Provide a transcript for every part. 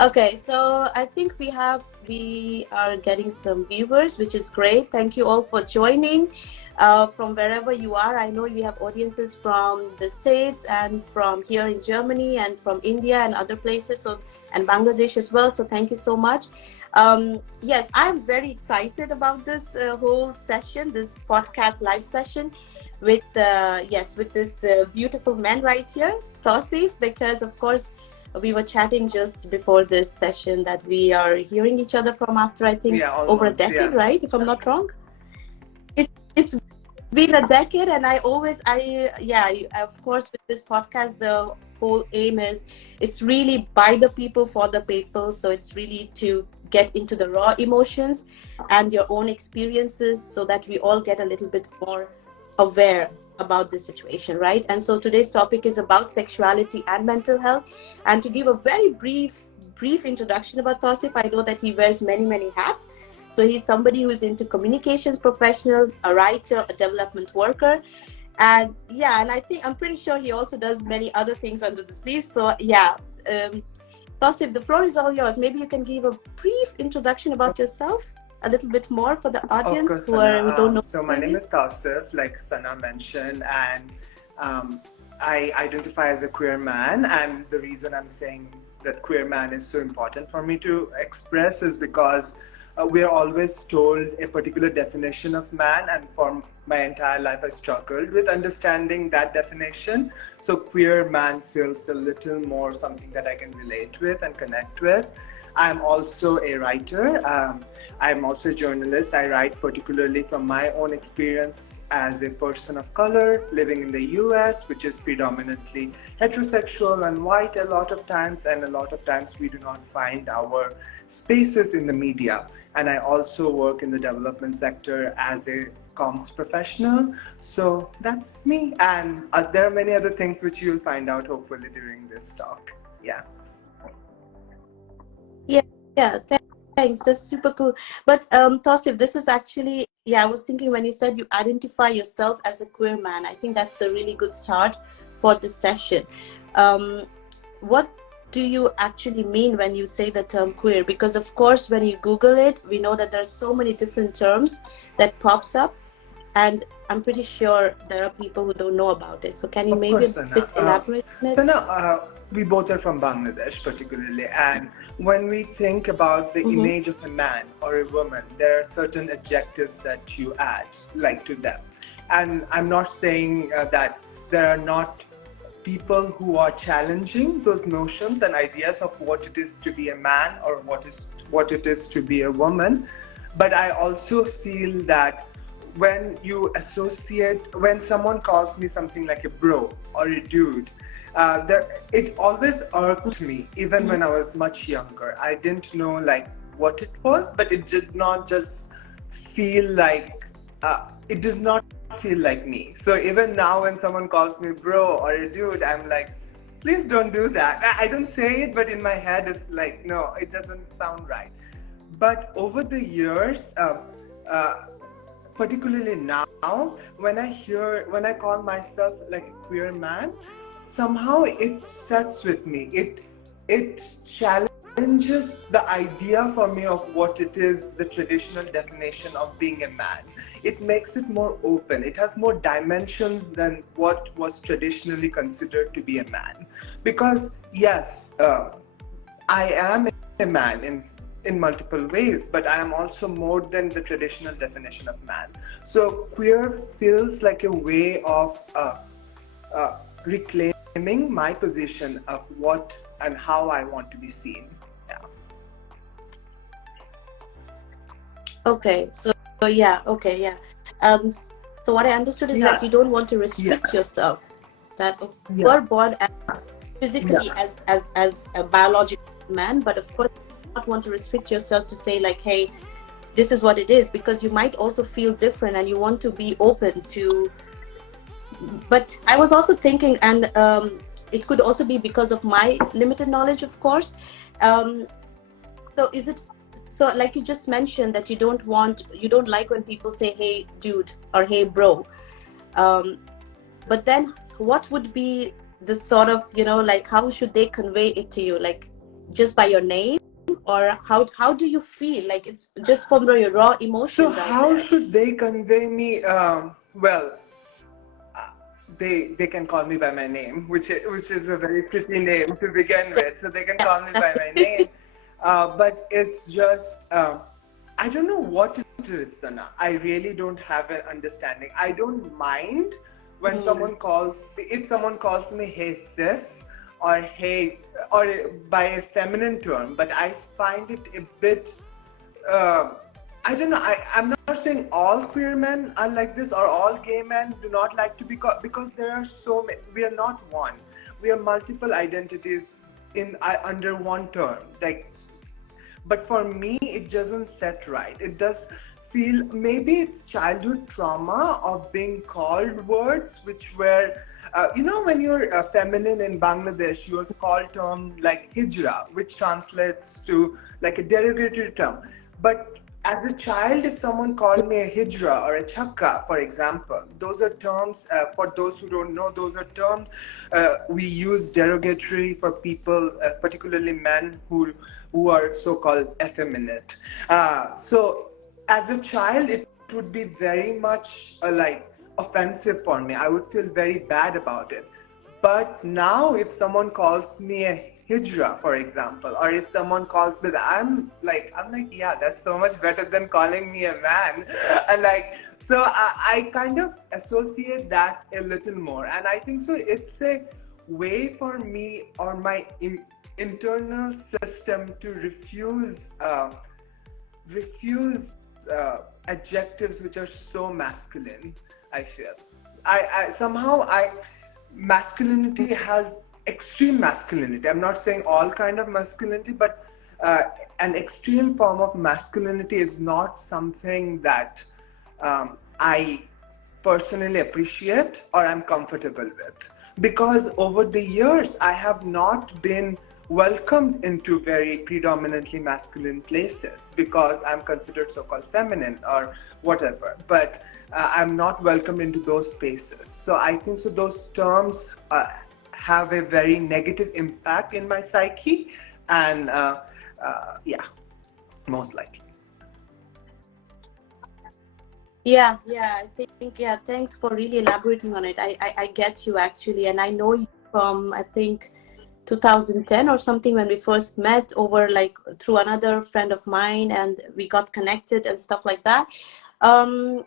Okay, so I think we are getting some viewers, which is great. Thank you all for joining from wherever you are. I know we have audiences from the States and from here in Germany and from India and other places, so and Bangladesh as well. So thank you so much. Yes, I'm very excited about this whole session, this podcast live session with with this beautiful man right here, Tausif, because of course we were chatting just before this session that we are hearing each other from after I think over a decade, right? If I'm not wrong, it's been a decade, and of course, with this podcast, the whole aim is it's really by the people for the people. So it's really to get into the raw emotions and your own experiences, so that we all get a little bit more aware about this situation, right? And so today's topic is about sexuality and mental health. And to give a very brief introduction about Tausif, I know that he wears many hats. So he's somebody who's into communications professional, a writer, a development worker, and I'm pretty sure he also does many other things under the sleeve. So Tausif, the floor is all yours. Maybe you can give a brief introduction about yourself, a little bit more for the audience course, who don't know. So my name is Tausif, like Sana mentioned, and I identify as a queer man. And the reason I'm saying that queer man is so important for me to express is because we are always told a particular definition of man, and for my entire life I struggled with understanding that definition. So queer man feels a little more something that I can relate with and connect with. I'm also a writer. I'm also a journalist. I write particularly from my own experience as a person of color living in the US, which is predominantly heterosexual and white a lot of times, and a lot of times we do not find our spaces in the media. And I also work in the development sector as a comms professional. So that's me. And there are many other things which you'll find out hopefully during this talk. Yeah. Thanks. That's super cool. But Tausif, this is actually, I was thinking when you said you identify yourself as a queer man, I think that's a really good start for this session. What do you actually mean when you say the term queer? Because of course, when you Google it, we know that there's so many different terms that pops up, and I'm pretty sure there are people who don't know about it. So can you maybe elaborate on it? Sana, we both are from Bangladesh particularly, and when we think about the image of a man or a woman, there are certain adjectives that you add like to them. And I'm not saying that there are not people who are challenging those notions and ideas of what it is to be a man or what it is to be a woman, but I also feel that when someone calls me something like a bro or a dude, it always irked me. Even when I was much younger, I didn't know like what it was, but it did not just feel like it does not feel like me. So even now when someone calls me bro or a dude, I'm like, please don't do that. I don't say it, but in my head it's like, no, it doesn't sound right. But over the years, particularly now, when I call myself like a queer man, somehow it sets with me. It challenges the idea for me of what it is, the traditional definition of being a man. It makes it more open. It has more dimensions than what was traditionally considered to be a man. Because yes, I am a man in multiple ways, but I am also more than the traditional definition of man. So queer feels like a way of reclaiming my position of what and how I want to be seen. Yeah. Okay. So so what I understood is that you don't want to restrict yourself. That you are born physically as a biological man, but of course you don't want to restrict yourself to say like, hey, this is what it is, because you might also feel different and you want to be open to. But I was also thinking, and it could also be because of my limited knowledge, of course. So is it so, like you just mentioned, that you don't like when people say hey dude or hey bro, but then what would be the sort of, like, how should they convey it to you? Like, just by your name, or how do you feel? Like it's just from your raw So emotions out how there. should they convey me? Well, they can call me by my name, which is a very pretty name to begin with. So they can call me by my name, but it's just I don't know what it is, Sana. I really don't have an understanding. I don't mind when Mm. someone calls if someone calls me hey sis or hey or by a feminine term, but I find it a bit uh, I don't know. I'm not saying all queer men are like this or all gay men do not like to be called, because there are so many. We are not one. We are multiple identities in under one term. Like, but for me, it doesn't set right. It does feel, maybe it's childhood trauma of being called words which were. When you're feminine in Bangladesh, you're called term like hijra, which translates to like a derogatory term. But as a child, if someone called me a hijra or a chakka, for example, those are terms, for those who don't know, those are terms we use derogatory for people, particularly men who are so-called effeminate. So as a child, it would be very much like offensive for me. I would feel very bad about it. But now, if someone calls me a hijra, for example, or if someone calls me, I'm like, yeah, that's so much better than calling me a man. And like, so I kind of associate that a little more, and I think so. It's a way for me or my internal system to refuse adjectives which are so masculine. I feel I somehow I masculinity has extreme masculinity. I'm not saying all kind of masculinity, but an extreme form of masculinity is not something that I personally appreciate or I'm comfortable with. Because over the years, I have not been welcomed into very predominantly masculine places because I'm considered so called feminine or whatever. But I'm not welcomed into those spaces. So I think so those terms have a very negative impact in my psyche. And yeah, most likely. Yeah, I think, yeah, thanks for really elaborating on it. I get you actually, and I know you from, I think, 2010 or something, when we first met over like through another friend of mine, and we got connected and stuff like that. um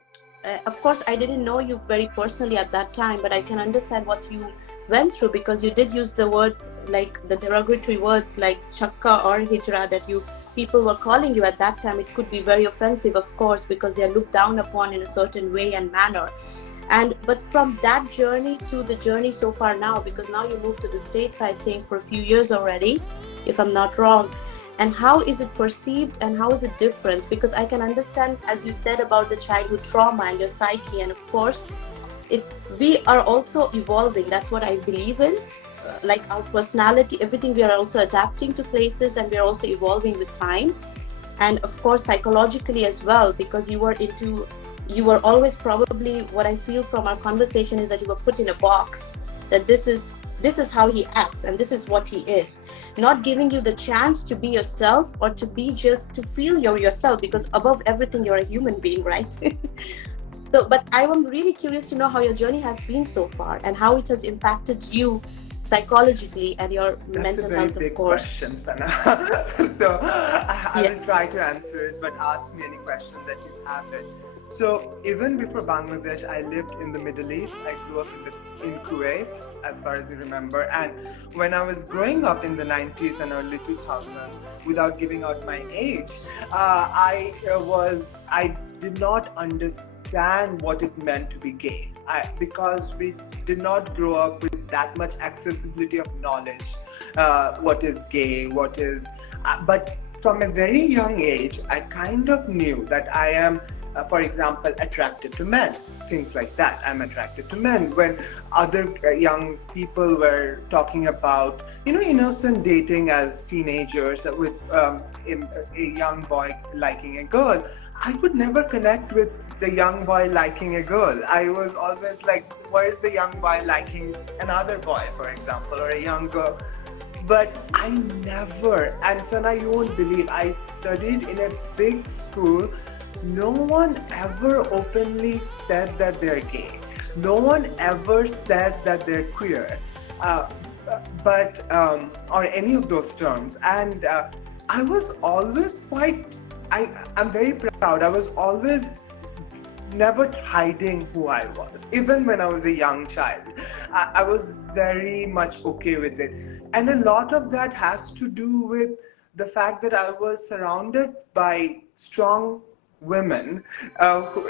of course, I didn't know you very personally at that time, but I can understand what you went through, because you did use the word, like the derogatory words like chakka or hijra, that you people were calling you at that time. It could be very offensive, of course, because they are looked down upon in a certain way and manner. And but from that journey to the journey so far now, because now you moved to the States, I think, for a few years already, if I'm not wrong. And how is it perceived, and how is it different? Because I can understand, as you said, about the childhood trauma and your psyche, and of course it's, we are also evolving. That's what I believe in. Like our personality, everything, we are also adapting to places, and we are also evolving with time. And of course psychologically as well, because you were always, probably what I feel from our conversation is that you were put in a box, that this is how he acts and this is what he is, not giving you the chance to be yourself, or to be just to feel you're yourself, because above everything you're a human being, right? So but I am really curious to know how your journey has been so far, and how it has impacted you psychologically and your That's a mental very health, of big course. question, Sana. So I Yeah. will try to answer it, but ask me any question that you have. It. So even before Bangladesh, I lived in the Middle East. I grew up in Kuwait, as far as you remember. And when I was growing up in the 90s and early 2000s, without giving out my age, I did not understand what it meant to be gay. Because we did not grow up with that much accessibility of knowledge. What is gay? What is? But from a very young age, I kind of knew that I am, for example, attracted to men. Things like that. I'm attracted to men. When other young people were talking about, innocent dating as teenagers with a young boy liking a girl, I could never connect with the young boy liking a girl. I was always like, where is the young boy liking another boy, for example, or a young girl? But I never, and Sana, you won't believe, I studied in a big school. No one ever openly said that they're gay. No one ever said that they're queer. Uh, or any of those terms. And I was always I'm very proud. I was always never hiding who I was. Even when I was a young child, I was very much okay with it. And a lot of that has to do with the fact that I was surrounded by strong women,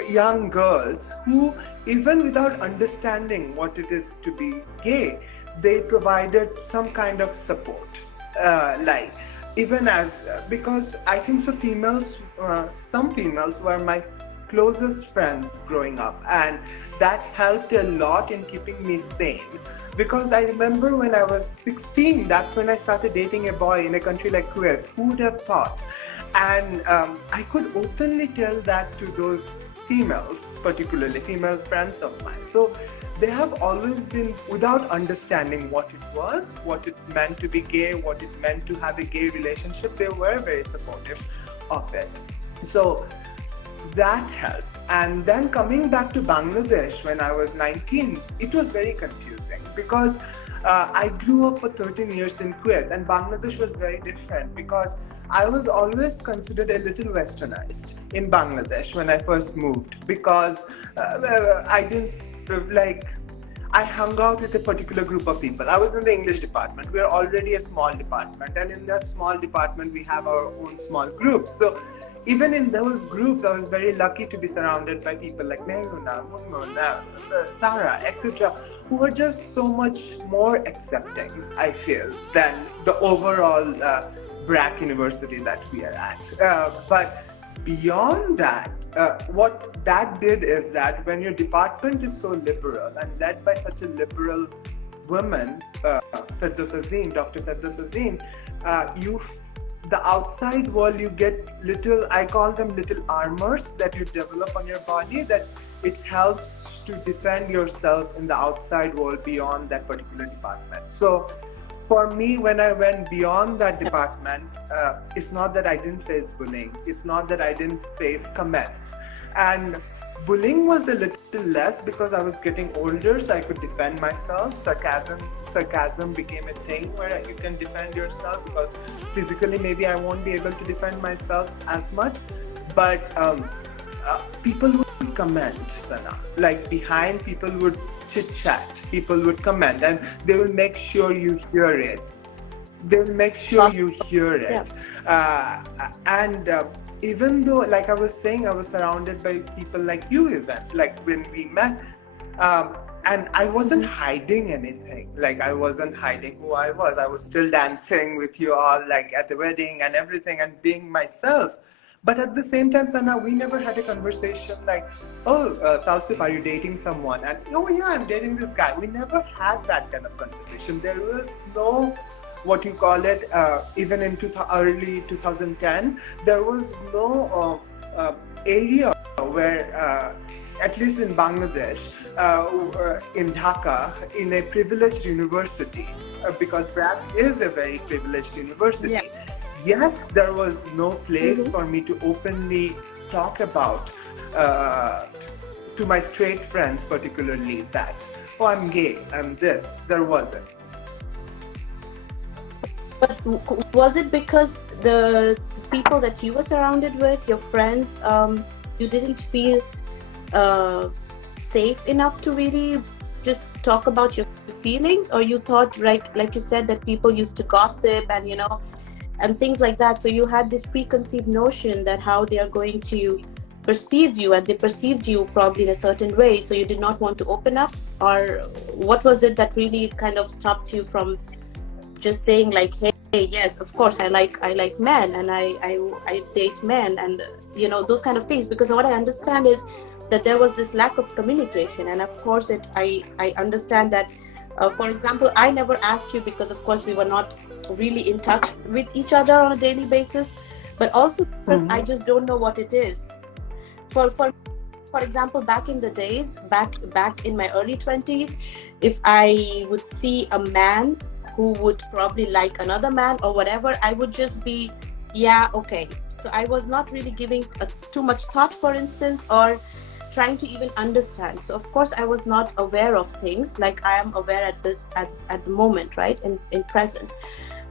young girls who, even without understanding what it is to be gay, they provided some kind of support. Like, even as, because I think so, some females were my closest friends growing up, and that helped a lot in keeping me sane. Because I remember when I was 16, that's when I started dating a boy in a country like Kuwait. Who would have thought? And I could openly tell that to those females, particularly female friends of mine. So they have always been, without understanding what it was, what it meant to be gay, what it meant to have a gay relationship, they were very supportive of it. So that helped. And then coming back to Bangladesh when I was 19, it was very confusing because I grew up for 13 years in Kuwait, and Bangladesh was very different because I was always considered a little westernized in Bangladesh when I first moved, because I didn't like I hung out with a particular group of people. I was in the English department. We are already a small department, and in that small department we have our own small groups. So even in those groups, I was very lucky to be surrounded by people like Mehruna, Munmuna, Sarah, etc., who were just so much more accepting, I feel, than the overall BRAC university that we are at. But beyond that, what that did is that when your department is so liberal and led by such a liberal woman, Dr. Firdaus Azim, the outside world, you get little, I call them little armors that you develop on your body, that it helps to defend yourself in the outside world beyond that particular department. So for me, when I went beyond that department, it's not that I didn't face bullying, it's not that I didn't face comments. And bullying was a little less because I was getting older, so I could defend myself. Sarcasm became a thing where you can defend yourself, because physically maybe I won't be able to defend myself as much. But people would comment, Sana. Like, behind, people would chit chat, people would comment, and they will make sure you hear it. Even though, like I was saying, I was surrounded by people like you, even like when we met, and I wasn't hiding anything. Like, I wasn't hiding who I was. I was still dancing with you all, like at the wedding and everything, and being myself. But at the same time, Sana, we never had a conversation like, oh, Tausif, are you dating someone? And, oh yeah, I'm dating this guy. We never had that kind of conversation. There was no, what you call it, even in early 2010, there was no area where, at least in Bangladesh, in Dhaka, in a privileged university, because BRAC is a very privileged university. Yeah. Yet there was no place for me to openly talk about, to my straight friends particularly, that, oh, I'm gay, I'm this. There wasn't. But was it because the people that you were surrounded with, your friends, you didn't feel safe enough to really just talk about your feelings? Or you thought, like you said, that people used to gossip and, you know, and things like that, so you had this preconceived notion that how they are going to perceive you, and they perceived you probably in a certain way, so you did not want to open up? Or what was it that really kind of stopped you from just saying like, hey, yes, of course, I like men, and I date men, and you know, those kind of things? Because what I understand is that there was this lack of communication, and of course I understand that, for example, I never asked you because of course we were not really in touch with each other on a daily basis, but also because I just don't know what it is. For example, back in the days, back in my early 20s, if I would see a man who would probably like another man or whatever, I would just be, yeah, okay. So I was not really giving too much thought, for instance, or trying to even understand. So of course I was not aware of things like I am aware at the moment, right, in present.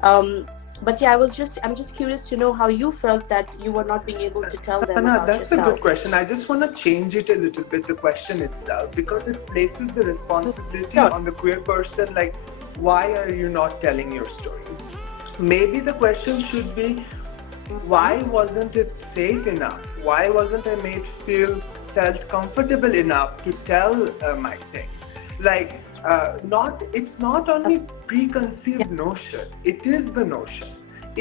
um but yeah, I'm just curious to know how you felt that you were not being able to tell them Sana, about that's a good yourself. question. I just want to change it a little bit, the question itself, because it places the responsibility Sure. on the queer person, like, why are you not telling your story? Maybe the question should be, Mm-hmm. why wasn't it safe enough? Why wasn't I made felt comfortable enough to tell my things? Like, not it's not only Yeah. preconceived notion; it is the notion.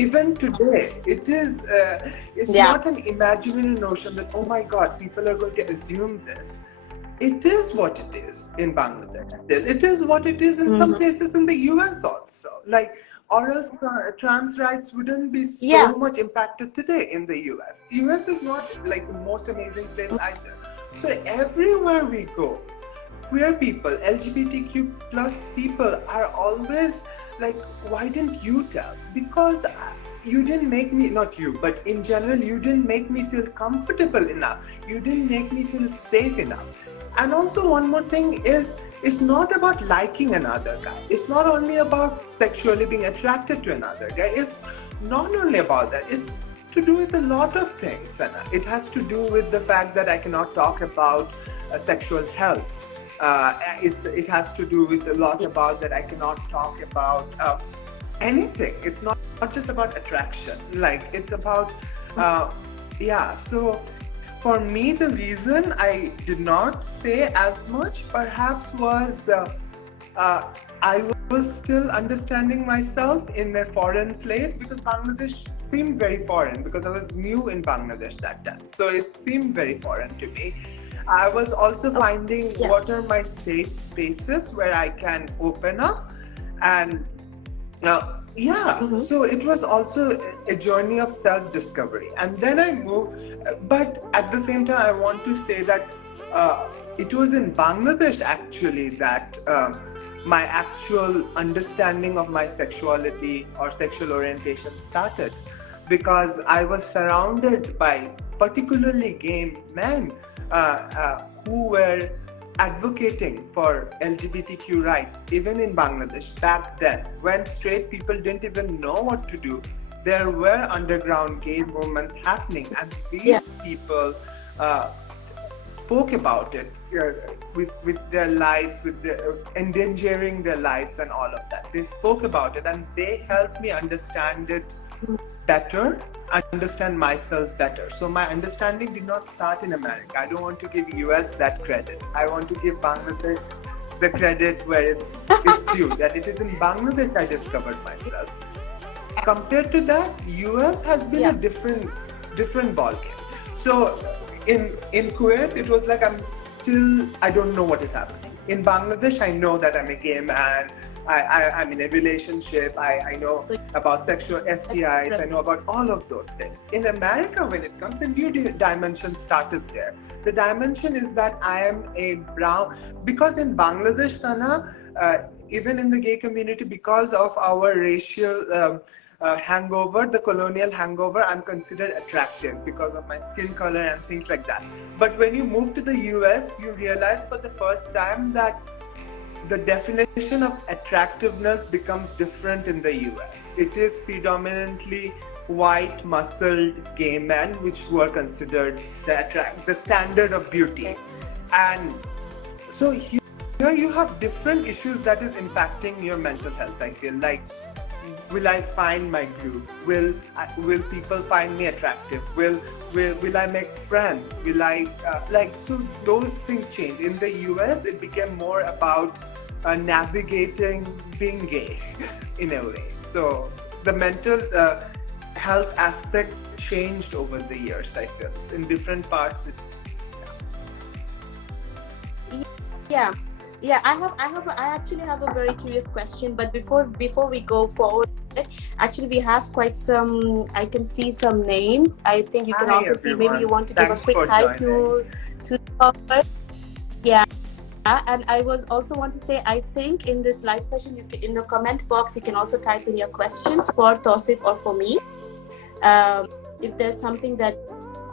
Even today, it's Yeah. not an imaginary notion that, oh my God, people are going to assume this. It is what it is in Bangladesh. It is what it is in some Mm-hmm. places in the US also. Like, or else trans rights wouldn't be Yeah. so much impacted today in the US. US is not like the most amazing place either. So everywhere we go, queer people, LGBTQ plus people are always like, why didn't you tell? Because you didn't make me, not you, but in general, you didn't make me feel comfortable enough. You didn't make me feel safe enough. And also, one more thing is, it's not about liking another guy. It's not only about sexually being attracted to another guy. It's not only about that. It's to do with a lot of things. And it has to do with the fact that I cannot talk about sexual health. It has to do with a lot about that I cannot talk about anything. It's not just about attraction. Like, it's about, uh, yeah. So for me, the reason I did not say as much perhaps was uh, I was still understanding myself in a foreign place, because Bangladesh seemed very foreign, because I was new in Bangladesh that time. So it seemed very foreign to me. I was also Oh, finding yeah. what are my safe spaces where I can open up. And yeah, Mm-hmm. so it was also a journey of self discovery. And then I moved, but at the same time, I want to say that it was in Bangladesh actually that my actual understanding of my sexuality or sexual orientation started, because I was surrounded by particularly gay men who were advocating for LGBTQ rights, even in Bangladesh back then, when straight people didn't even know what to do. There were underground gay movements happening, and Yeah. these people spoke about it with their lives, with endangering their lives and all of that. They spoke about it, and they helped me understand it better, understand myself better. So my understanding did not start in America. I don't want to give US that credit. I want to give Bangladesh the credit where it's due. That it is in Bangladesh I discovered myself. Compared to that, US has been a Yeah. different ballgame. So in Kuwait, it was like, I don't know what is happening. In Bangladesh, I know that I'm a gay man. I'm in a relationship. I know So about sexual STIs. I that's know about all of those things. In America, when it comes, a new dimension started there. The dimension is that I am a brown, because in Bangladesh, Sana, even in the gay community, because of our racial hangover, the colonial hangover, I'm considered attractive because of my skin color and things like that. But when you move to the US, you realize for the first time that the definition of attractiveness becomes different in the US. It is predominantly white, muscled gay men, who are considered the standard of beauty. And so here you have different issues that is impacting your mental health. I feel like, will I find my group? Will people find me attractive? Will I make friends? Will I so those things change. In the US, it became more about navigating being gay in a way. So the mental health aspect changed over the years. I feel in different parts. yeah. Yeah, I actually have a very curious question, but before we go forward, actually we have quite some, I can see some names. I think you can Hi also see, maybe you everyone. want to give a Thanks quick for hi joining. to the callers. Yeah. And I would also want to say, I think in this live session, in the comment box, you can also type in your questions for Tosif or for me. Um, if there's something that,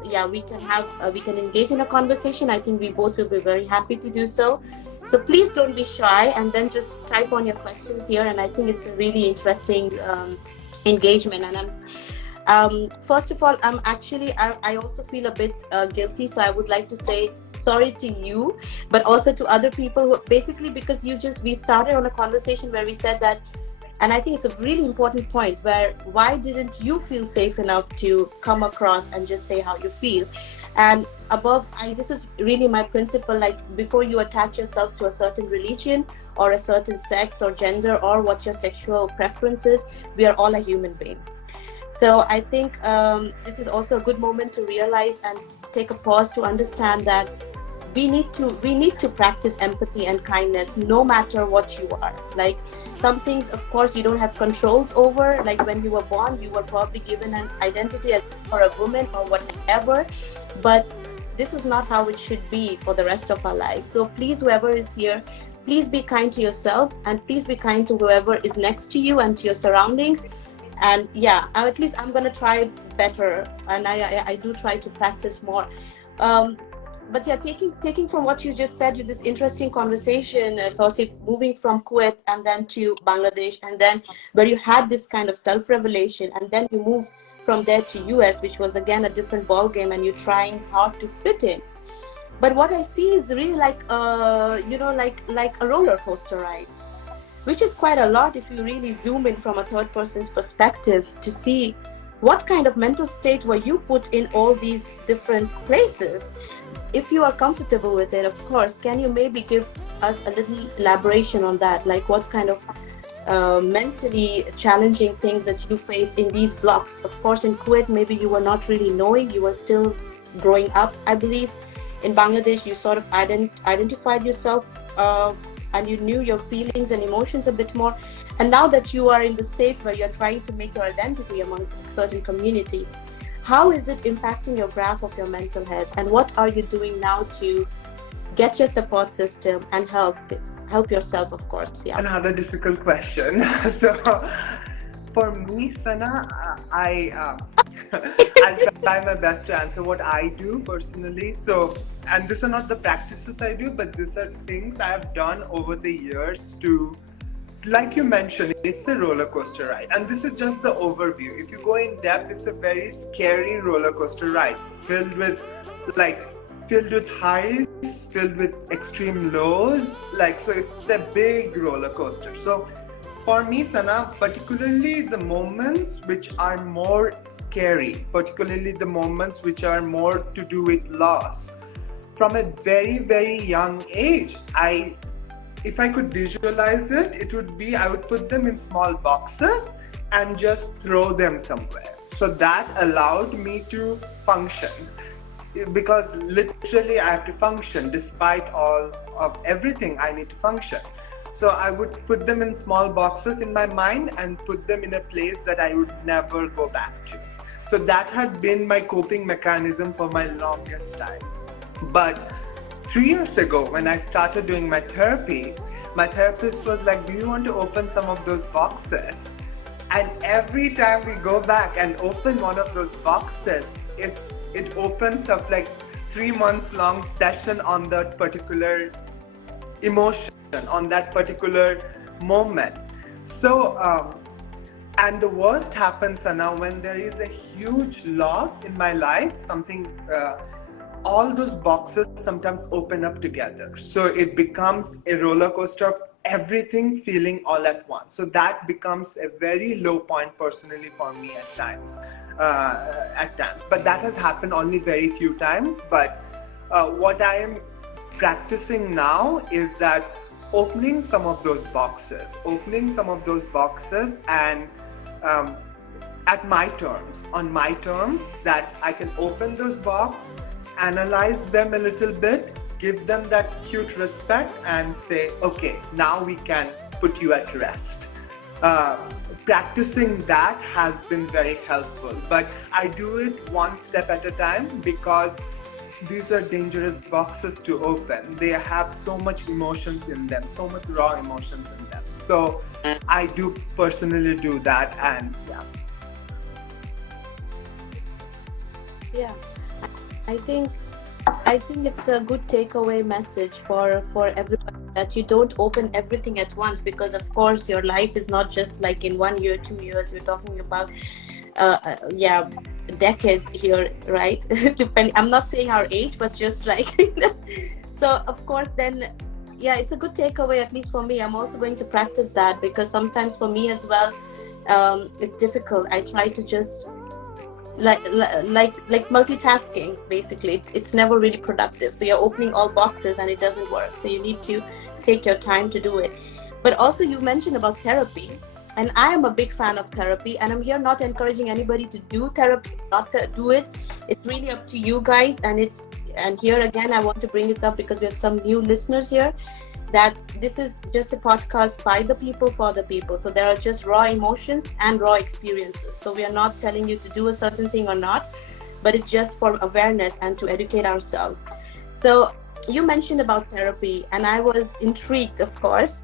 yeah, we can have, we can engage in a conversation, I think we both will be very happy to do so. So please don't be shy, and then just type on your questions here. And I think it's a really interesting engagement. And first of all, I also feel a bit guilty. So I would like to say sorry to you, but also to other people who, basically, because we started on a conversation where we said that, and I think it's a really important point, where why didn't you feel safe enough to come across and just say how you feel? And above, this is really my principle, like, before you attach yourself to a certain religion or a certain sex or gender or what your sexual preference is, we are all a human being. So I think this is also a good moment to realize and take a pause to understand that we need to practice empathy and kindness no matter what you are. Like, some things, of course, you don't have controls over. Like, when you were born, you were probably given an identity as or a woman or whatever, but this is not how it should be for the rest of our lives. So please, whoever is here, please be kind to yourself, and please be kind to whoever is next to you and to your surroundings. And yeah, at least I'm gonna try better, and I do try to practice more. um but yeah, taking from what you just said with this interesting conversation, Tausif, moving from Kuwait and then to Bangladesh, and then where you had this kind of self-revelation, and then you move from there to US, which was again a different ball game, and you're trying hard to fit in. But what I see is really like like a roller coaster ride, which is quite a lot if you really zoom in from a third person's perspective to see what kind of mental state were you put in all these different places. If you are comfortable with it, of course, can you maybe give us a little elaboration on that? Like, what kind of mentally challenging things that you face in these blocks? Of course, in Kuwait, maybe you were not really knowing, you were still growing up, I believe. In Bangladesh, you sort of identified yourself, and you knew your feelings and emotions a bit more. And now that you are in the States, where you're trying to make your identity amongst a certain community, how is it impacting your graph of your mental health? And what are you doing now to get your support system and help yourself, of course? Yeah. Another difficult question. So, for me, Sana, I'll try my best to answer what I do personally. So, and these are not the practices I do, but these are things I have done over the years to, like you mentioned, it's a roller coaster ride. And this is just the overview. If you go in depth, it's a very scary roller coaster ride filled with highs, filled with extreme lows. Like, so it's a big roller coaster. So for me, Sana, particularly the moments which are more scary, particularly the moments which are more to do with loss, from a very, very young age, if I could visualize it, it would be I would put them in small boxes and just throw them somewhere. So that allowed me to function, because literally I have to function despite all of everything. I need to function. So I would put them in small boxes in my mind and put them in a place that I would never go back to. So that had been my coping mechanism for my longest time. But 3 years ago, when I started doing my therapy, my therapist was like, do you want to open some of those boxes? And every time we go back and open one of those boxes, it opens up like 3 months long session on that particular emotion, on that particular moment. So, and the worst happens now when there is a huge loss in my life, something, all those boxes sometimes open up together. So it becomes a roller coaster of everything feeling all at once. So that becomes a very low point personally for me at times. But that has happened only very few times. But what I am practicing now is that opening some of those boxes and at my terms, on my terms, that I can open those boxes, analyze them a little bit, give them that cute respect and say, okay, now we can put you at rest. Practicing that has been very helpful, but I do it one step at a time, because these are dangerous boxes to open. They have so much emotions in them, so much raw emotions in them. So I do personally do that, and yeah. Yeah, I think I think it's a good takeaway message for everybody, that you don't open everything at once, because of course your life is not just like in 1 year, 2 years. We're talking about yeah, decades here, right? Depending, I'm not saying our age, but just like so of course then, yeah, it's a good takeaway, at least for me. I'm also going to practice that, because sometimes for me as well, it's difficult. I try to just like multitasking, basically. It's never really productive, so you're opening all boxes and it doesn't work, so you need to take your time to do it. But also, you mentioned about therapy, and I am a big fan of therapy, and I'm here not encouraging anybody to do therapy, not to do it. It's really up to you guys. And here again, I want to bring it up because we have some new listeners here, that this is just a podcast by the people for the people. So there are just raw emotions and raw experiences. So we are not telling you to do a certain thing or not, but it's just for awareness and to educate ourselves. So you mentioned about therapy, and I was intrigued, of course.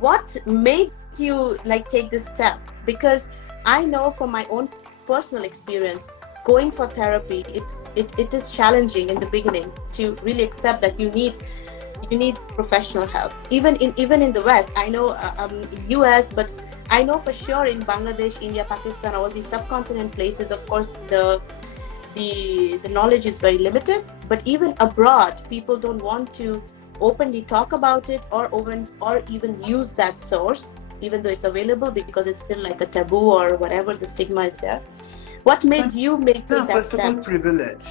What made you like take this step? Because I know from my own personal experience, going for therapy, it is challenging in the beginning to really accept that you need professional help. Even in the West, I know, US, but I know for sure in Bangladesh, India, Pakistan, all these subcontinent places, of course, the knowledge is very limited. But even abroad, people don't want to openly talk about it, or even use that source, even though it's available, because it's still like a taboo or whatever, the stigma is there. What So, made you make take that first of all, step? privilege,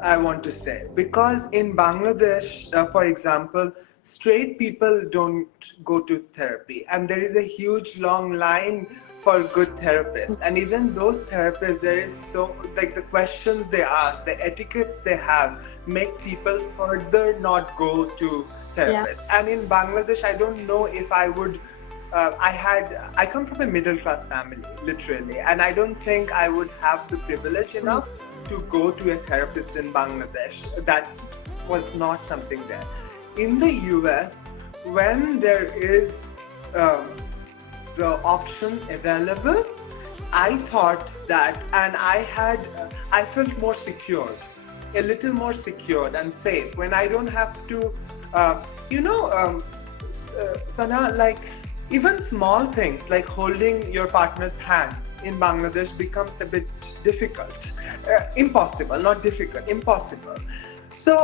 I want to say. Because in Bangladesh, for example, straight people don't go to therapy, and there is a huge long line for good therapists. And even those therapists, there is so, like, the questions they ask, the etiquettes they have, make people further not go to Yeah. therapists. And in Bangladesh, I don't know if I would I come from a middle class family, literally, and I don't think I would have the privilege Mm. enough to go to a therapist in Bangladesh. That was not something there. In the US, when there is um, the option available, I thought that, and I felt more secure, a little more secured and safe when I don't have to, uh, you know, Sana, like, even small things like holding your partner's hands in Bangladesh becomes a bit difficult. Impossible, not difficult, impossible. So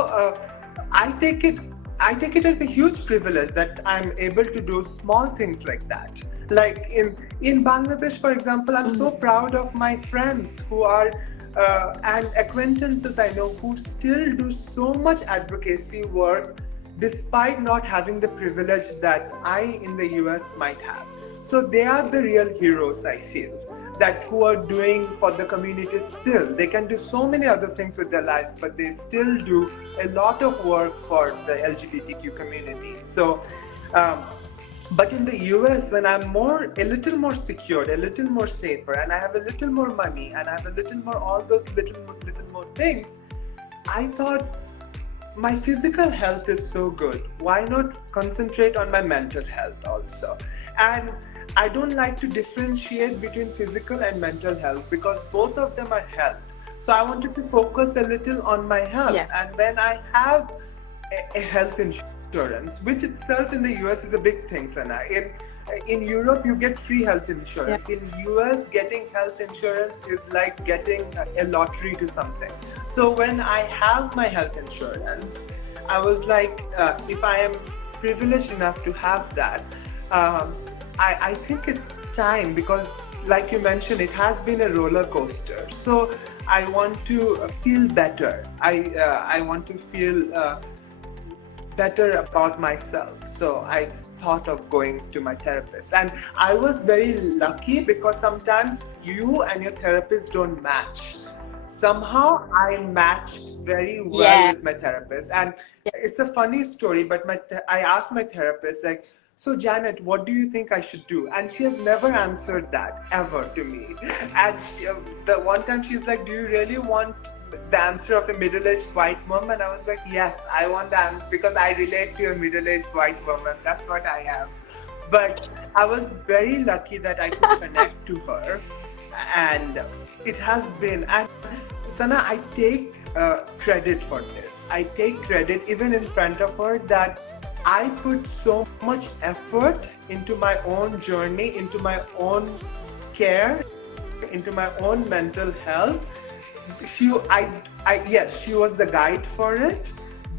I take it I take it as a huge privilege that I'm able to do small things like that. Like in Bangladesh, for example, I'm so proud of my friends who are and acquaintances I know who still do so much advocacy work despite not having the privilege that I in the US might have. So they are the real heroes, I feel, that who are doing for the community still. They can do so many other things with their lives, but they still do a lot of work for the LGBTQ community. So, um, but in the US, when I'm a little more secured, a little more safer, and I have a little more money, and I have a little more all those little more things, I thought my physical health is so good. Why not concentrate on my mental health also? And I don't like to differentiate between physical and mental health because both of them are health. So I wanted to focus a little on my health. Yes. And when I have a health insurance, which itself in the US is a big thing, Sana. In Europe, you get free health Yeah. insurance. In US, getting health insurance is like getting a lottery to something. So when I have my health insurance, I was like, if I am privileged enough to have that, I think it's time because, like you mentioned, it has been a roller coaster. So I want to feel better. I want to feel better about myself. So I thought of going to my therapist. And I was very lucky because sometimes you and your therapist don't match. Somehow I matched very well Yeah. with my therapist. And it's a funny story, but I asked my therapist, like, so Janet, what do you think I should do? And she has never answered that ever to me. And the one time she's like, do you really want the answer of a middle-aged white woman. I was like, yes, I want the answer because I relate to a middle-aged white woman. That's what I am. But I was very lucky that I could connect to her, and it has been. And Sana, I take credit for this. I take credit even in front of her that I put so much effort into my own journey, into my own care, into my own mental health. Yes, she was the guide for it,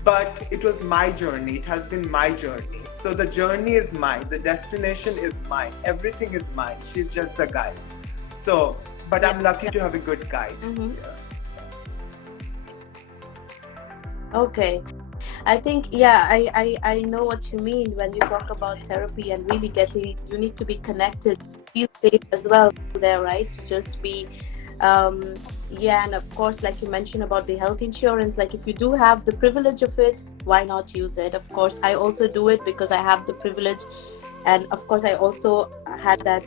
but it was my journey. It has been my journey. So the journey is mine. The destination is mine. Everything is mine. She's just the guide. So, but Yeah, I'm lucky yeah. to have a good guide. Mm-hmm. Yeah. So. Okay. I think, yeah, I know what you mean when you talk about therapy and really getting, you need to be connected, feel safe as well there, right? To just be, um, yeah, and of course, like you mentioned about the health insurance, like if you do have the privilege of it, why not use it? Of course, I also do it because I have the privilege. And of course, I also had that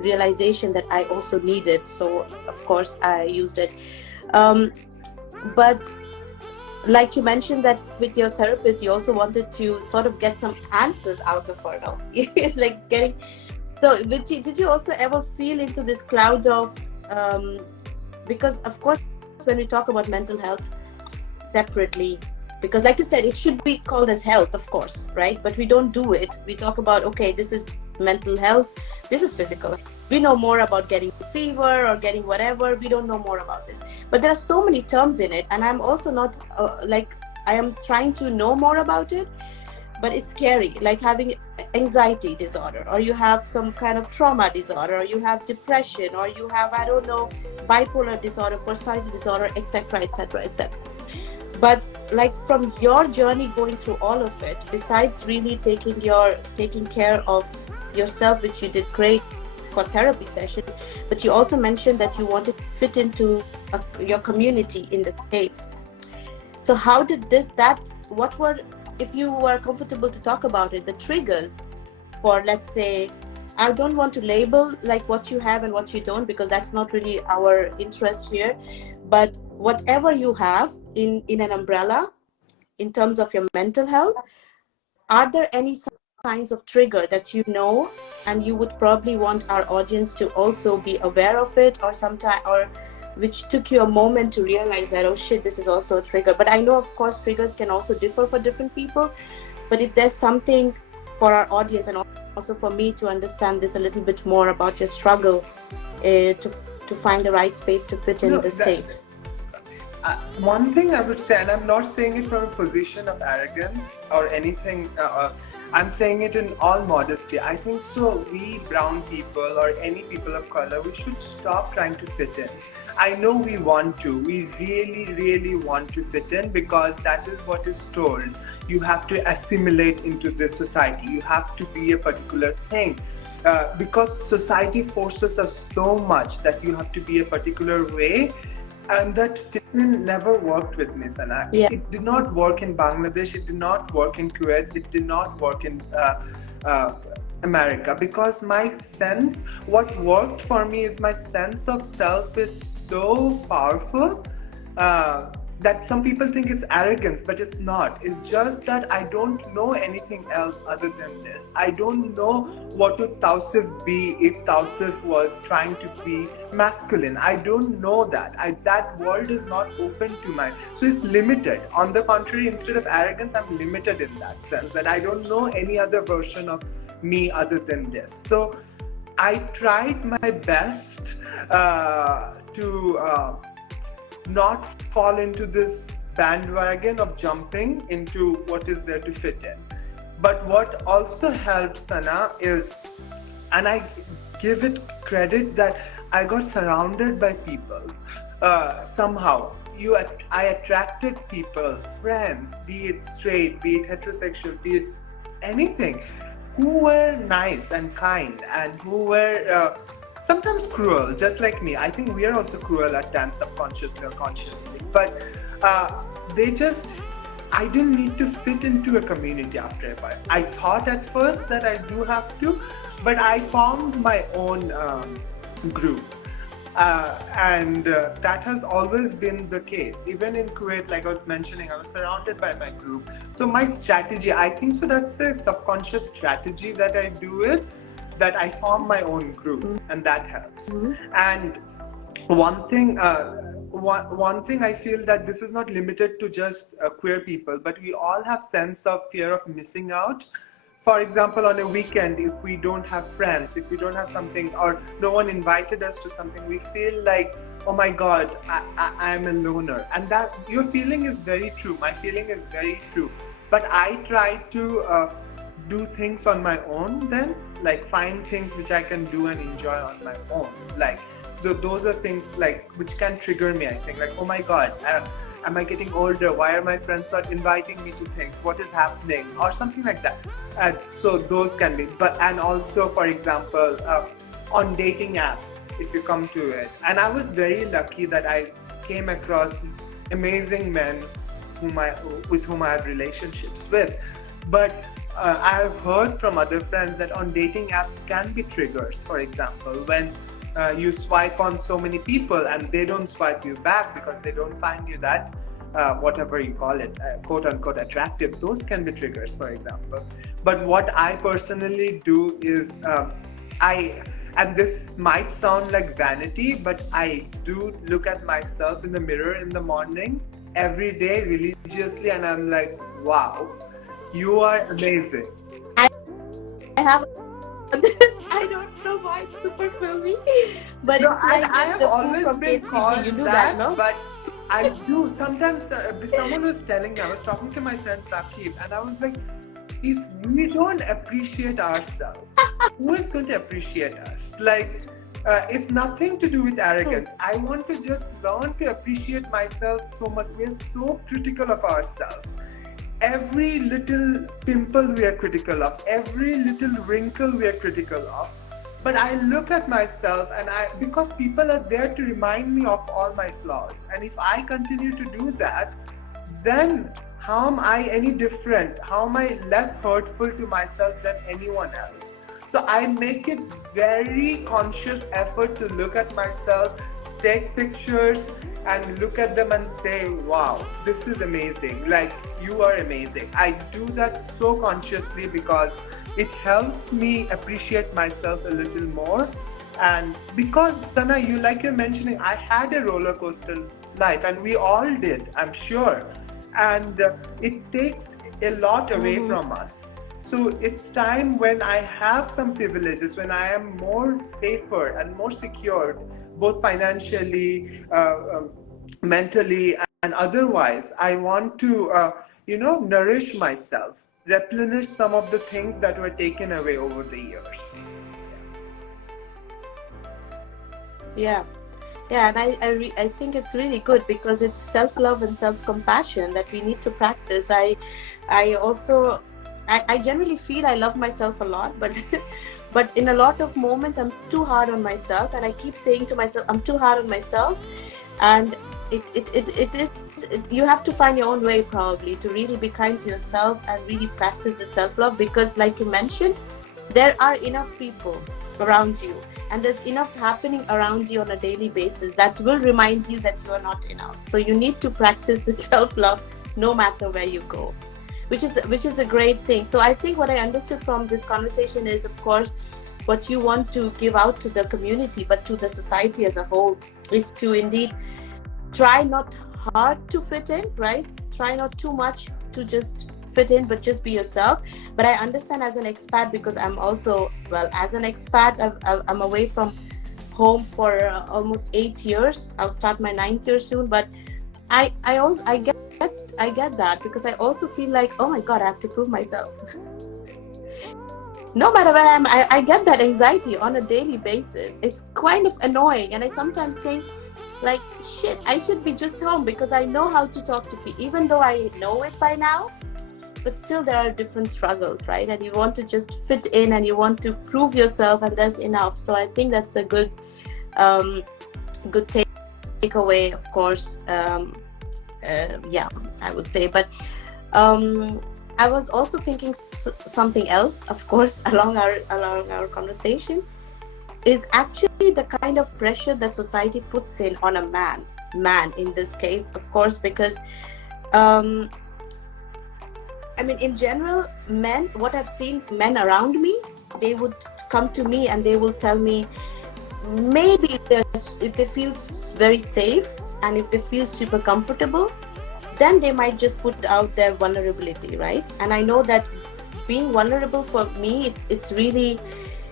realization that I also need it. So, of course, I used it. Um, but like you mentioned that with your therapist you also wanted to sort of get some answers out of her, no? Like getting, so did you also ever feel into this cloud of um because of course when we talk about mental health separately, because like you said it should be called as health, of course, right? But we don't do it. We talk about, okay, this is mental health, this is physical. We know more about getting fever or getting whatever, we don't know more about this. But there are so many terms in it, and I'm also not like, I am trying to know more about it, but it's scary, like having anxiety disorder, or you have some kind of trauma disorder, or you have depression, or you have, I don't know, bipolar disorder, personality disorder, etc., etc., etc. But like from your journey going through all of it, besides really taking care of yourself, which you did great for therapy session, but you also mentioned that you wanted to fit into your community in the States. So how did what were, if you were comfortable to talk about it, the triggers for, let's say, I don't want to label like what you have and what you don't, because that's not really our interest here, but whatever you have in an umbrella in terms of your mental health, are there any signs of trigger that you know, and you would probably want our audience to also be aware of it, or sometime, or which took you a moment to realize that, oh shit, this is also a trigger? But I know, of course, triggers can also differ for different people, but if there's something for our audience and also for me to understand this a little bit more about your struggle to find the right space to fit in No, the States. one thing I would say, and I'm not saying it from a position of arrogance or anything, I'm saying it in all modesty. I think so. We brown people or any people of color, we should stop trying to fit in. I know we want to. We really, really want to fit in because that is what is told. You have to assimilate into this society. You have to be a particular thing. Because society forces us so much that you have to be a particular way, and that fitment never worked with me, Sana. Yeah. It did not work in Bangladesh, it did not work in Kuwait, it did not work in uh, America, because my sense, what worked for me is my sense of self is so powerful that some people think is arrogance, but it's not. It's just that I don't know anything else other than this. I don't know what would Tausif be if Tausif was trying to be masculine. I don't know that. That world is not open to my. So it's limited. On the contrary, instead of arrogance, I'm limited in that sense that I don't know any other version of me other than this. So I tried my best to not fall into this bandwagon of jumping into what is there to fit in. But what also helped, Sana, is, and I give it credit, that I got surrounded by people. Somehow, I attracted people, friends, be it straight, be it heterosexual, be it anything, who were nice and kind and who were sometimes cruel, just like me. I think we are also cruel at times, subconsciously or consciously. But they just, I didn't need to fit into a community after a while. I thought at first that I do have to, but I formed my own group. And that has always been the case. Even in Kuwait, like I was mentioning, I was surrounded by my group. So my strategy, I think so that's a subconscious strategy that I do it, that I form my own group, and that helps. And one thing one thing I feel that this is not limited to just queer people, but we all have sense of fear of missing out. For example, on a weekend, if we don't have friends, if we don't have something, or no one invited us to something, we feel like, oh my god, I am a loner. And that your feeling is very true, my feeling is very true. But I try to do things on my own, then like find things which I can do and enjoy on my own. Like those are things like which can trigger me. I think like, oh my god, am I getting older? Why are my friends not inviting me to things? What is happening? Or something like that. And so those can be. But and also, for example, on dating apps, if you come to it, and I was very lucky that I came across amazing men with whom I have relationships with. But I've heard from other friends that on dating apps can be triggers. For example, when you swipe on so many people and they don't swipe you back because they don't find you that whatever you call it, quote unquote attractive, those can be triggers, for example. But what I personally do is and this might sound like vanity, but I do look at myself in the mirror in the morning every day religiously, and I'm like, wow, you are amazing. I have this. I don't know why it's super filmy, but No, it's and like I have the food always from been KTG. called You do that, that, no? but I do. Sometimes someone was telling me, I was talking to my friend Sakib, and I was like, if we don't appreciate ourselves, who is going to appreciate us? Like, it's nothing to do with arrogance. I want to just learn to appreciate myself so much. We're so critical of ourselves. Every little pimple we are critical of, every little wrinkle we are critical of. But I look at myself and because people are there to remind me of all my flaws. And if I continue to do that, then how am I any different? How am I less hurtful to myself than anyone else? So I make it very conscious effort to look at myself, take pictures, and look at them and say, wow, this is amazing. Like, you are amazing. I do that so consciously because it helps me appreciate myself a little more. And because, Sana, you're mentioning, I had a roller coaster life, and we all did, I'm sure. And it takes a lot away from us. So it's time when I have some privileges, when I am more safer and more secured, both financially, mentally, and otherwise. I want to, nourish myself, replenish some of the things that were taken away over the years. Yeah. Yeah, and I think it's really good because it's self-love and self-compassion that we need to practice. I also I generally feel I love myself a lot, but but in a lot of moments I'm too hard on myself, and I keep saying to myself I'm too hard on myself, and you have to find your own way probably to really be kind to yourself and really practice the self-love, because like you mentioned, there are enough people around you and there's enough happening around you on a daily basis that will remind you that you are not enough. So you need to practice the self-love no matter where you go, which is a great thing. So I think what I understood from this conversation is, of course, what you want to give out to the community, but to the society as a whole, is to indeed try not hard to fit in, right? Try not too much to just fit in, but just be yourself. But I understand as an expat, because I'm also, well, as an expat, I'm away from home for almost 8 years. I'll start my 9th year soon, but I get that, because I also feel like, oh my god, I have to prove myself. No matter where I get that anxiety on a daily basis. It's kind of annoying, and I sometimes think, like, shit, I should be just home, because I know how to talk to people, even though I know it by now. But still, there are different struggles, right? And you want to just fit in, and you want to prove yourself, and that's enough. So I think that's a good takeaway, of course. Yeah, I would say. But I was also thinking something else, of course, along our conversation. is actually the kind of pressure that society puts in on a man in this case, of course, because um I mean, in general, men, what I've seen, men around me, they would come to me and they will tell me, maybe if they feel very safe and if they feel super comfortable, then they might just put out their vulnerability, right? And I know that being vulnerable, for me, it's really,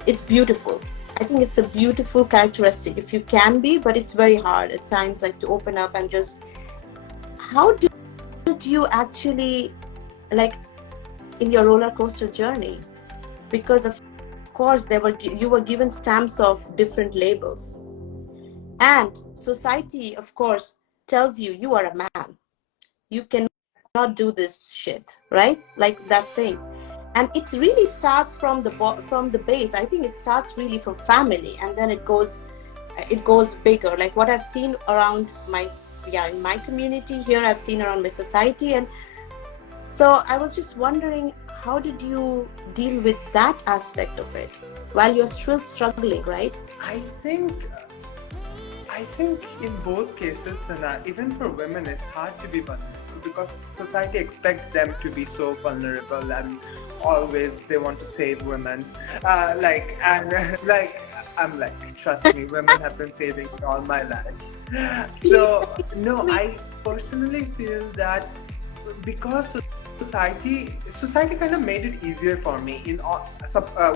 it's beautiful. I think it's a beautiful characteristic if you can be, but it's very hard at times, like, to open up and just, how did you actually, like, in your roller coaster journey? Because of course you were given stamps of different labels, and society, of course, tells you you are a man, you cannot do this shit, right? Like that thing. And it really starts from from the base. I think it starts really from family, and then it goes bigger, like what I've seen around my, yeah, in my community here, I've seen around my society. And so I was just wondering, how did you deal with that aspect of it while you're still struggling, right? I think I think in both cases, Sana, even for women, it's hard to be vulnerable because society expects them to be so vulnerable and always they want to save women. Like I'm like, trust me, women have been saving me all my life. Please, So no, me. I personally feel that because society kind of made it easier for me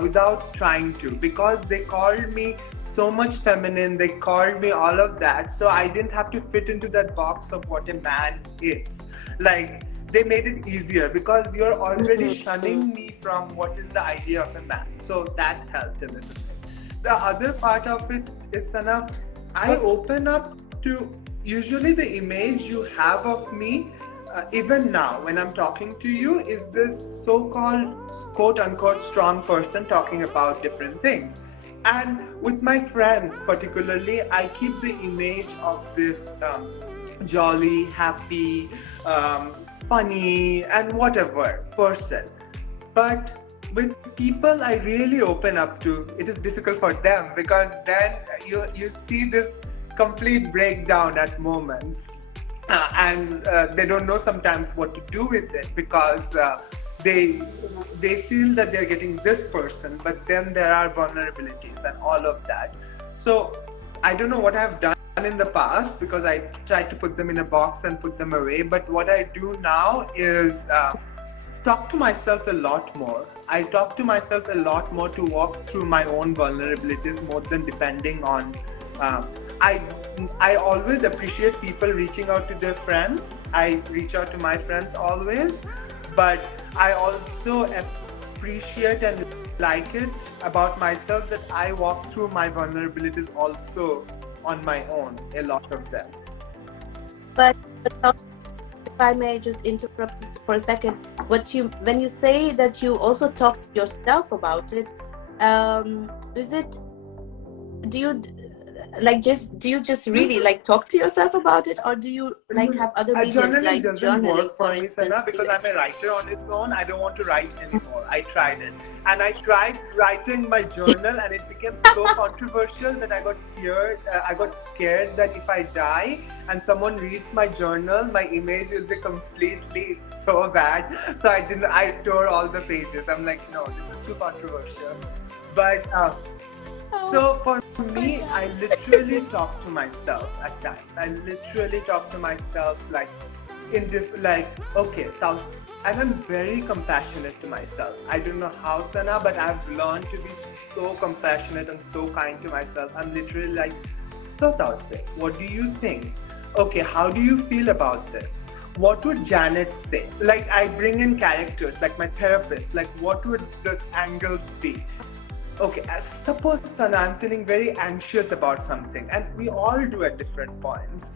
without trying to, because they called me so much feminine, they called me all of that, so I didn't have to fit into that box of what a man is. Like, they made it easier because you're already Mhm. shunning me from what is the idea of a man, so that helped a little bit. The other part of it is, Sana, I But open up to usually the image you have of me, even now when I'm talking to you, is this so-called quote unquote strong person talking about different things. And with my friends particularly, I keep the image of this jolly, happy, funny, and whatever person. But with people I really open up to, it is difficult for them because then you see this complete breakdown at moments, and they don't know sometimes what to do with it because they they feel that they're getting this person, but then there are vulnerabilities and all of that. So I don't know what I've done in the past because I tried to put them in a box and put them away. But what I do now is talk to myself a lot more. I talk to myself a lot more to walk through my own vulnerabilities more than depending on. Uh, I I always appreciate people reaching out to their friends. I reach out to my friends always, but I also appreciate and like it about myself that I walk through my vulnerabilities also on my own. A lot of them. but if I may just interrupt this for a second, when you say that you also talk to yourself about it, is it, do you, like, just do you just really like talk to yourself about it, or do you like have other mediums Journaling like doesn't journaling, work for for me, instance? Sana, because I'm a writer on its own. I don't want to write anymore. I tried it. And I tried writing my journal, and it became so controversial that I got feared. I got scared that if I die and someone reads my journal, my image will be completely, it's so bad. So I tore all the pages. I'm like, no, this is too controversial. But Oh so for my me, god. I literally talk to myself at times. I literally talk to myself like like, okay, and I'm very compassionate to myself. I don't know how, Sana, but I've learned to be so compassionate and so kind to myself. I'm literally like, so Tausik, what do you think? Okay, how do you feel about this? What would Janet say? Like, I bring in characters like my therapist. Like, what would the angles be? Okay, suppose, Sana, I'm feeling very anxious about something, and we all do at different points.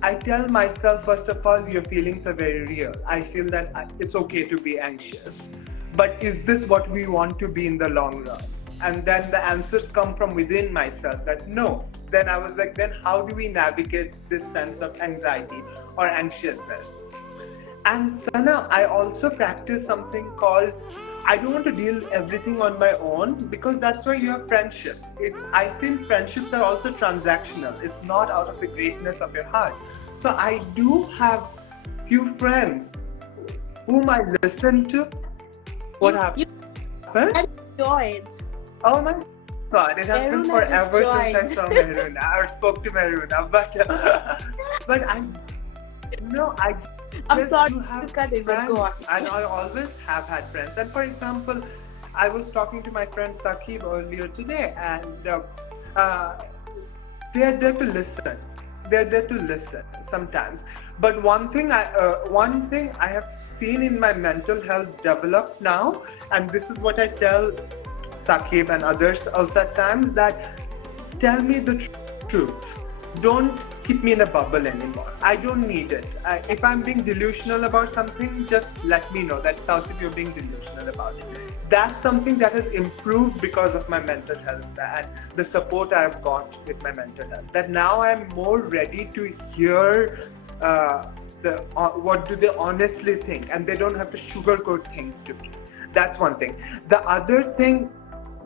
I tell myself, first of all, your feelings are very real. I feel that it's okay to be anxious. But is this what we want to be in the long run? And then the answers come from within myself that no. Then I was like, then how do we navigate this sense of anxiety or anxiousness? And Sana, I also practice something called, I don't want to deal everything on my own, because that's why you have friendship. I feel friendships are also transactional. It's not out of the greatness of your heart. So I do have few friends whom I listen to. What You happened? joined. Oh my God, it has been Mehruna just forever since I joined. saw Mehruna or spoke to Mehruna. But I I'm just sorry do to have cut it, but friends, go on. and I always have had friends. And for example, I was talking to my friend Sakib earlier today, and they are there to listen. They're there to listen sometimes. But one thing I have seen in my mental health develop now, and this is what I tell Sakib and others also at times, that tell me the truth. Don't keep me in a bubble anymore. I don't need it. If I'm being delusional about something, just let me know that, Tausif, you're being delusional about it. That's something that has improved because of my mental health and the support I've got with my mental health. That now I'm more ready to hear what do they honestly think, and they don't have to sugarcoat things to me. That's one thing. The other thing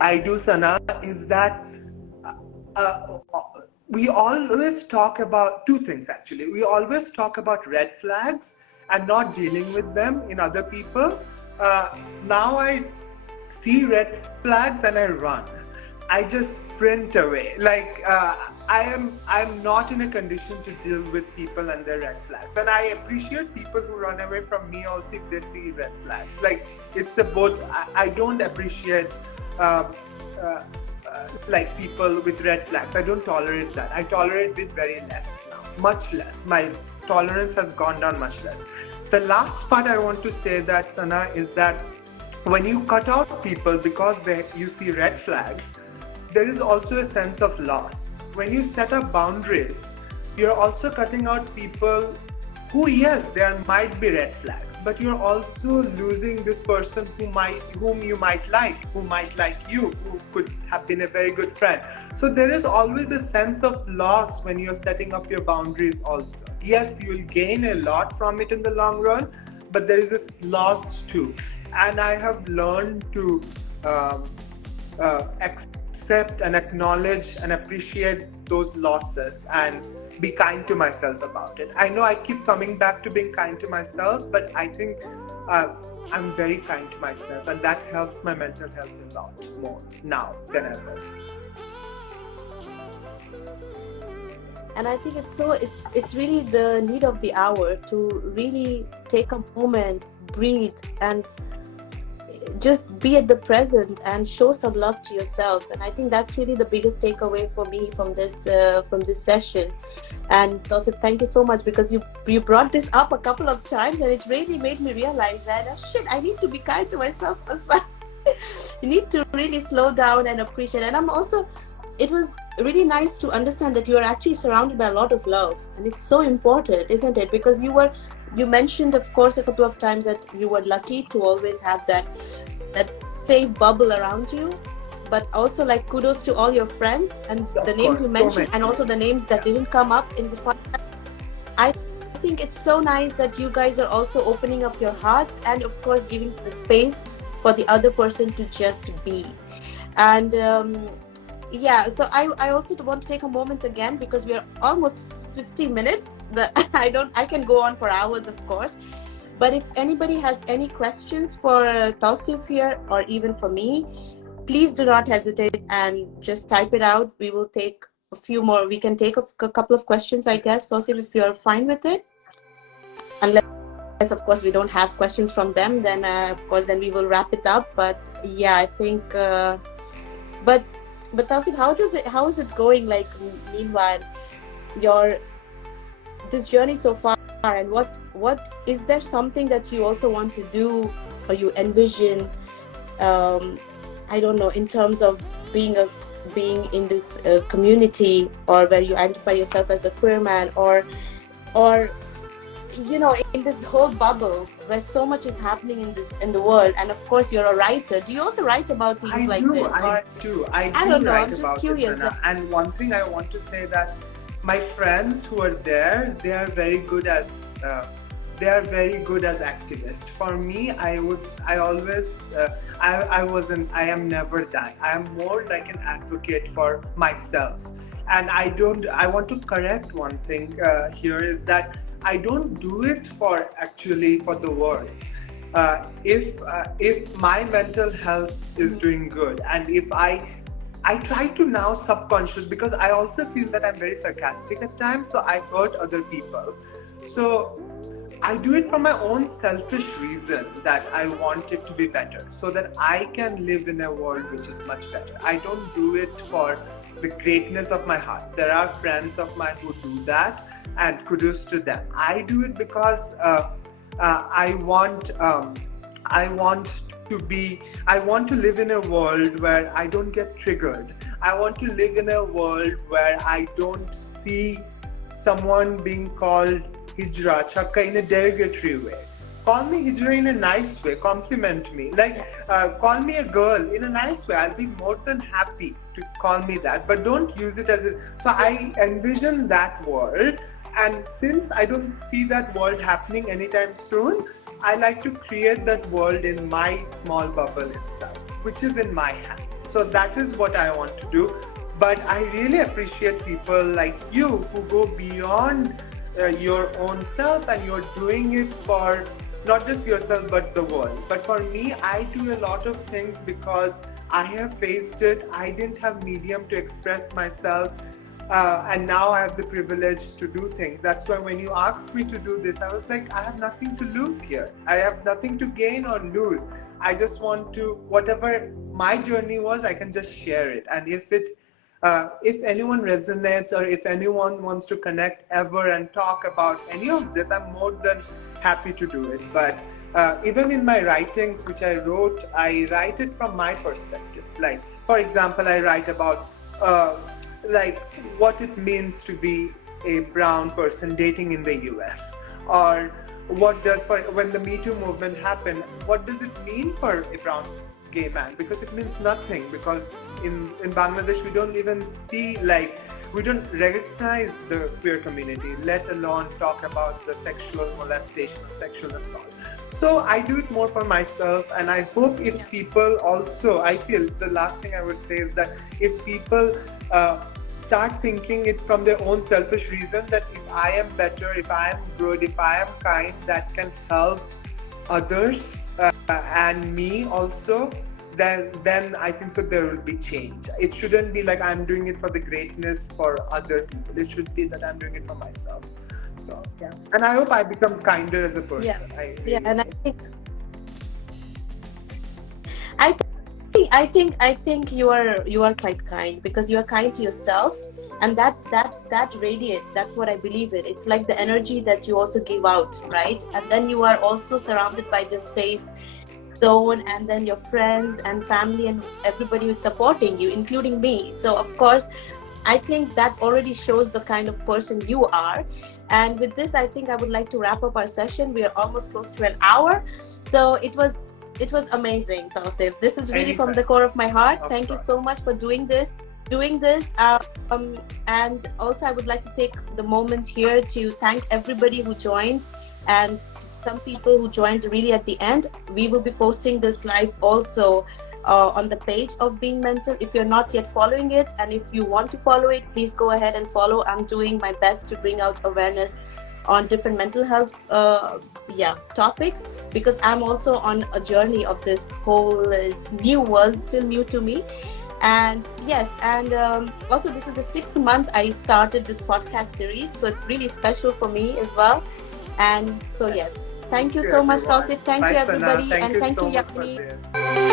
I do, Sana, is that uh, we always talk about two things actually. We always talk about red flags and not dealing with them in other people. Now I see red flags and I run. I just sprint away. Like I'm not in a condition to deal with people and their red flags. And I appreciate people who run away from me also if they see red flags. Like it's a both. I don't appreciate. Um, uh, like people with red flags. I don't tolerate that. I tolerate it very less now, much less. My tolerance has gone down much less. The last part I want to say, that Sana, is that when you cut out people because you see red flags, there is also a sense of loss. When you set up boundaries, you're also cutting out people who, yes, there might be red flags, but you're also losing this person whom you might like, who might like you, who could have been a very good friend. So there is always a sense of loss when you're setting up your boundaries also. Yes, you'll gain a lot from it in the long run, but there is this loss too. And I have learned to accept and acknowledge and appreciate those losses and be kind to myself about it. I know I keep coming back to being kind to myself, but I think I'm very kind to myself, and that helps my mental health a lot more now than ever. And I think it's really the need of the hour to really take a moment, breathe, and just be at the present and show some love to yourself. And I think that's really the biggest takeaway for me from this session. And Tausif, thank you so much, because you brought this up a couple of times, and it really made me realize that I need to be kind to myself as well. You need to really slow down and appreciate. And it was really nice to understand that you are actually surrounded by a lot of love, and it's so important, isn't it? Because you mentioned, of course, a couple of times that you were lucky to always have that safe bubble around you, but also like kudos to all your friends and the names you mentioned, and also the names that didn't come up in this podcast. I think it's so nice that you guys are also opening up your hearts and of course giving the space for the other person to just be. And so I also want to take a moment again, because we are almost 50 minutes. I can go on for hours, of course. But if anybody has any questions for Tausif here, or even for me, please do not hesitate and just type it out. We will take a few more. We can take a couple of questions, I guess, Tausif, if you're fine with it. Unless, of course, we don't have questions from them, then of course, then we will wrap it up. But yeah, I think. But Tausif, how is it going? Like, meanwhile, this journey so far, and what is there something that you also want to do, or you envision? I don't know, in terms of being in this community, or where you identify yourself as a queer man, or in this whole bubble where so much is happening in the world. And of course, you're a writer. Do you also write about things like this? I do don't know, write I'm just about curious. It, and one thing I want to say, that my friends who are there, they are very good as they are very good as activists. For me, I always, I wasn't, I am never that. I am more like an advocate for myself. And I want to correct one thing here is that I don't do it for actually for the world. If my mental health is doing good, and if I try to now subconscious, because I also feel that I'm very sarcastic at times, so I hurt other people. So I do it for my own selfish reason that I want it to be better so that I can live in a world which is much better. I don't do it for the greatness of my heart. There are friends of mine who do that, and kudos to them. I do it because I want I want to live in a world where I don't get triggered. I want to live in a world where I don't see someone being called Hijra Chakka in a derogatory way. Call me Hijra in a nice way, compliment me. Like, call me a girl in a nice way. I'll be more than happy to call me that, but don't use it as a. So I envision that world, and since I don't see that world happening anytime soon, I like to create that world in my small bubble itself, which is in my hand. So that is what I want to do. But I really appreciate people like you who go beyond your own self, and you're doing it for not just yourself but the world. But for me, I do a lot of things because I have faced it. I didn't have medium to express myself. And now I have the privilege to do things. That's why when you asked me to do this, I was like, I have nothing to lose here. I have nothing to gain or lose. I just want to, whatever my journey was, I can just share it. And if anyone resonates, or if anyone wants to connect ever and talk about any of this, I'm more than happy to do it. But even in my writings, which I write it from my perspective. Like, for example, I write about like what it means to be a brown person dating in the US, or what does, for when the Me Too movement happened, what does it mean for a brown gay man? Because it means nothing, because in Bangladesh we don't even see, like, we don't recognize the queer community, let alone talk about the sexual molestation or sexual assault. So I do it more for myself, and I hope if people also, I feel the last thing I would say is that if people start thinking it from their own selfish reason, that if I am better, if I am good, if I am kind, that can help others and me also, then I think so there will be change. It shouldn't be like I'm doing it for the greatness for other people. It should be that I'm doing it for myself. So yeah, and I hope I become kinder as a person. Yeah, I yeah, really and hope. I think you are quite kind, because you are kind to yourself, and that radiates. That's what I believe in. It's like the energy that you also give out, right? And then you are also surrounded by this safe zone, and then your friends and family and everybody who's supporting you, including me. So of course, I think that already shows the kind of person you are. And with this, I think I would like to wrap up our session. We are almost close to an hour. So it was amazing, Tausif. This is really from the core of my heart. Thank you so much for doing this. And also I would like to take the moment here to thank everybody who joined, and some people who joined really at the end. We will be posting this live also on the page of Being Mental. If you're not yet following it, and if you want to follow it, please go ahead and follow. I'm doing my best to bring out awareness on different mental health topics, because I'm also on a journey of this whole new world, still new to me. And yes, and also this is the 6th month I started this podcast series, so it's really special for me as well. And so yes, thank you so much, Tausif. Thank you, everybody. And thank you, Yamini.